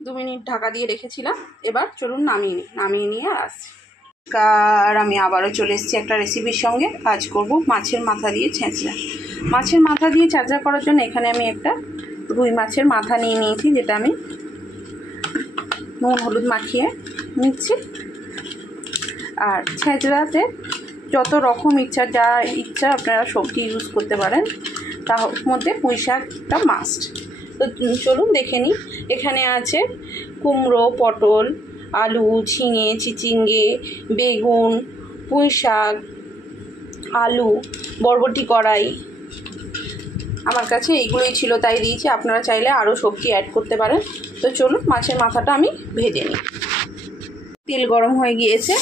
2 minute Dhaka দিয়ে রেখেছিলাম। এবার চলুন নামিয়ে নিয়ে আসছি। আর আমি আবারও চলে এসেছি একটা রেসিপির সঙ্গে। আজ করব মাছের মাথা দিয়ে ছেঁচড়া। মাছের মাথা দিয়ে ছেঁচড়া করার জন্য এখানে আমি একটা রুই মাছের মাথা নিয়ে নিয়েছি, যেটা আমি নুন হলুদ মাখিয়ে নিচ্ছি। আর ছেঁচড়াতে যত রকম যা ইচ্ছা আপনারা সবজি ইউজ করতে পারেন, তার মধ্যে পুঁই শাকটা মাস্ট। তো চলুন দেখে নিই। এখানে আছে কুমড়ো, পটল, আলু, ঝিঙে, চিচিঙ্গে, বেগুন, পুঁই শাক, আলু, বরবটি কড়াই। আমার কাছে এইগুলোই ছিল তাই দিয়েছি, আপনারা চাইলে আরও সবজি অ্যাড করতে পারেন। তো চলুন মাছের মাথাটা আমি ভেজে নিই। তেল গরম হয়ে গিয়েছে,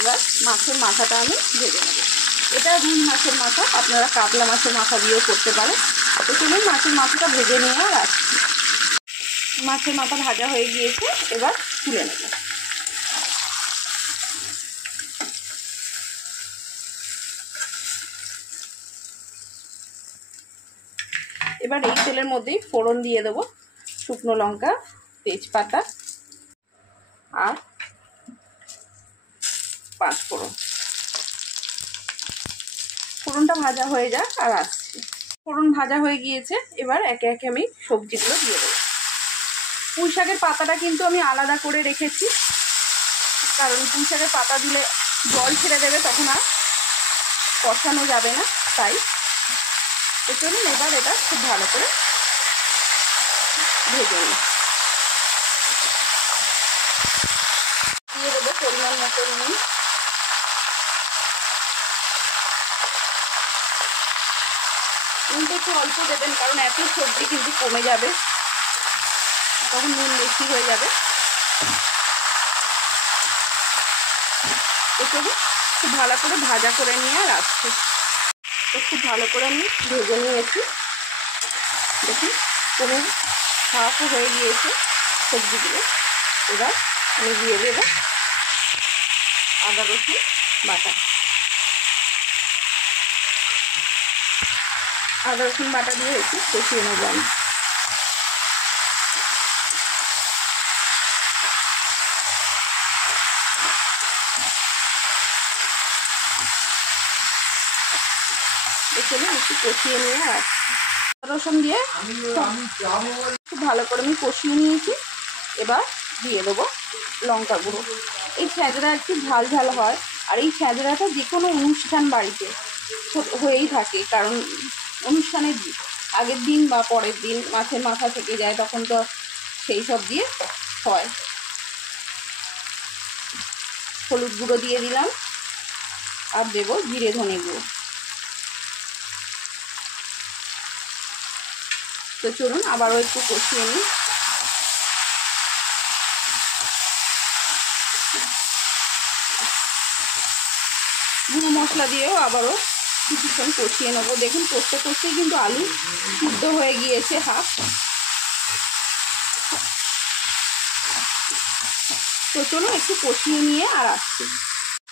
এবার মাছের মাথাটা আমি ভেজে নেব। এটা রুই মাছের মাথা, আপনারা কাতলা মাছের মাথা দিয়েও করতে পারেন। তো চলুন মাছের মাথাটা ভেজে নিয়ে রাখছি। মাছের মাথা ভাজা হয়ে গিয়েছে, এবার তুলে নেব। এবার এই তেলের মধ্যেই ফোড়ন দিয়ে দেবো, শুকনো লঙ্কা, তেজপাতা আর পাঁচফোড়ন। ফোড়নটা ভাজা হয়ে যাক আর আসছি। ফোড়ন ভাজা হয়ে গিয়েছে, এবার একে একে আমি সবজিগুলো দিয়ে দেবো। পুঁই শাকের পাতাটা কিন্তু আমি আলাদা করে রেখেছি, কারণ পুঁই শাকের পাতা দিলে জল ছেড়ে দেবে, তখন আর কষানো যাবে না। তাই তো চলুন এবার এটা খুব ভালো করে ভেজে নিই। দিয়ে দেবো পরিমাণ মতো নুন। নুনটা একটু অল্প দেবেন, কারণ এত সবজি কিন্তু কমে যাবে, তখন নুন বেশি হয়ে যাবে। তো চলুন খুব ভালো করে ভাজা করে নিয়ে রাখছি। তো খুব ভালো করে আমি ভেজে নিয়েছি, দেখুন পুরো হাফ হয়ে গিয়েছে সবজিগুলো। এবার আমি দিয়ে দেবো আদা রসুন বাটা। আদা রসুন বাটা দিয়ে একটু কষিয়ে নেব আমি। এখানে একটু কষিয়ে নিয়ে আসছি। রসুন দিয়ে খুব ভালো করে আমি কষিয়ে নিয়েছি। এবার দিয়ে দেবো লঙ্কা গুঁড়ো। এই ছেঁচড়া একটু ঝাল ঝাল হয়, আর এই ছেঁচড়াটা যে কোনো অনুষ্ঠান বাড়িতে হয়েই থাকে, কারণ অনুষ্ঠানের আগের দিন বা পরের দিন মাছের মাথা থেকে যায়, তখন তো সেই সব দিয়ে হয়। হলুদ গুঁড়ো দিয়ে দিলাম, আর দেবো জিরে ধনে গুঁড়ো। তো চলুন আবারও একটু কষিয়ে নিই। গুঁড়ো মশলা দিয়েও আবারও কিছুক্ষণ কষিয়ে নেবো। দেখুন কষতে কষতেই কিন্তু আলু সিদ্ধ হয়ে গিয়েছে হাফ। তো চলুন একটু কষিয়ে নিয়ে আর আসছি।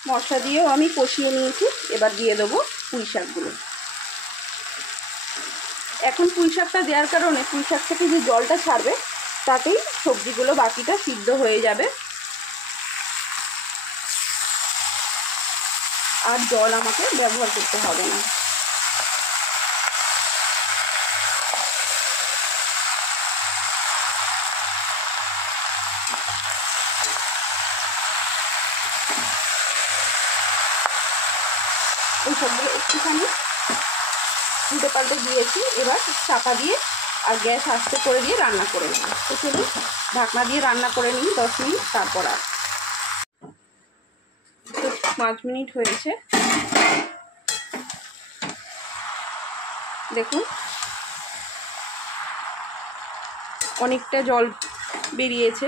মশলা দিয়েও আমি কষিয়ে নিয়েছি, এবার দিয়ে দেবো পুঁই শাকগুলো। এখন পুঁই শাকটা দেওয়ার কারণে পুঁই শাক থেকে যে জলটা ছাড়বে, তাতেই সবজিগুলো বাকিটা সিদ্ধ হয়ে যাবে, আর জল আমাকে ব্যবহার করতে হবে না। এই সবগুলো একটুখানি উল্টে পাল্টে দিয়েছি। এবার চাপা দিয়ে আর গ্যাস আস্তে করে দিয়ে রান্না করে নিই। তো চলুন ঢাকনা দিয়ে রান্না করে নিই 10 মিনিট, তারপর আর। তো 5 মিনিট হয়েছে, দেখুন অনেকটা জল বেরিয়েছে,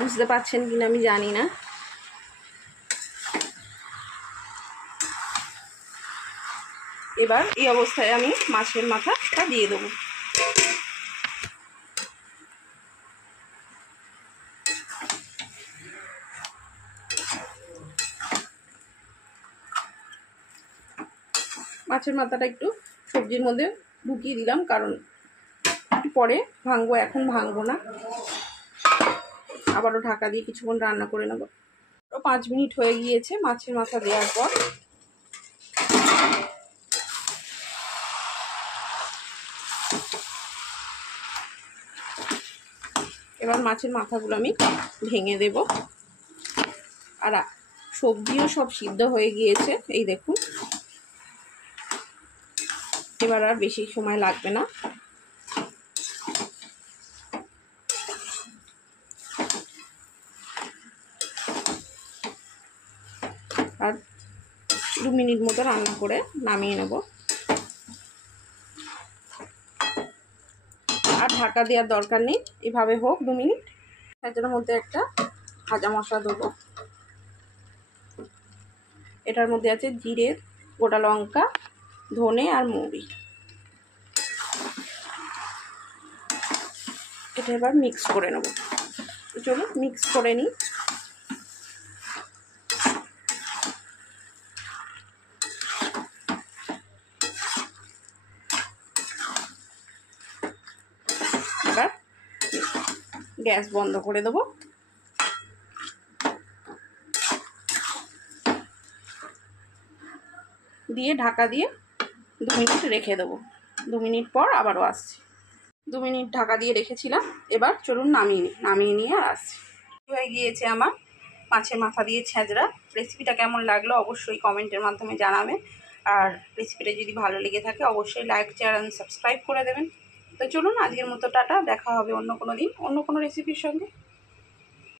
বুঝতে পারছেন কিনা আমি জানি না। এবার এই অবস্থায় আমি মাছের মাথাটা দিয়ে দেবো। মাছের মাথাটা একটু সবজির মধ্যে ঢুকিয়ে দিলাম, কারণ পরে ভাঙবো, এখন ভাঙবো না। আবারও ঢাকা দিয়ে কিছুক্ষণ রান্না করে নেব। 5 মিনিট হয়ে গিয়েছে মাছের মাথা দেওয়ার পর। এবার মাছের মাথাগুলো আমি ভেঙে দেব। আর সবজিও সব সিদ্ধ হয়ে গিয়েছে, এই দেখুন। এবার আর বেশি সময় লাগবে না। আর 2 মিনিট মতো রান্না করে নামিয়ে নেব। আর ঢাকা দেওয়ার দরকার নেই, এভাবে হোক 2 মিনিট। এটার মধ্যে একটা ভাজা মশলা দেবো। এটার মধ্যে আছে জিরে, গোটা লঙ্কা, ধনে আর মৌরি। এটা এবার মিক্স করে নেব। চলুন মিক্স করে নিই। এবার গ্যাস বন্ধ করে দেবো। দিয়ে ঢাকা দিয়ে 2 মিনিট রেখে দেবো। 2 মিনিট পর আবারও আসছি। 2 মিনিট ঢাকা দিয়ে রেখেছিলাম। এবার চলুন নামিয়ে নিয়ে আর আসছি। হয়ে গিয়েছে আমার মাছের মাথা দিয়ে ছেঁচড়া। রেসিপিটা কেমন লাগলো অবশ্যই কমেন্টের মাধ্যমে জানাবেন। আর রেসিপিটা যদি ভালো লেগে থাকে অবশ্যই লাইক, শেয়ার আর সাবস্ক্রাইব করে দেবেন। তো চলুন আজকের মতো টাটা, দেখা হবে অন্য কোনো দিন অন্য কোনো রেসিপির সঙ্গে।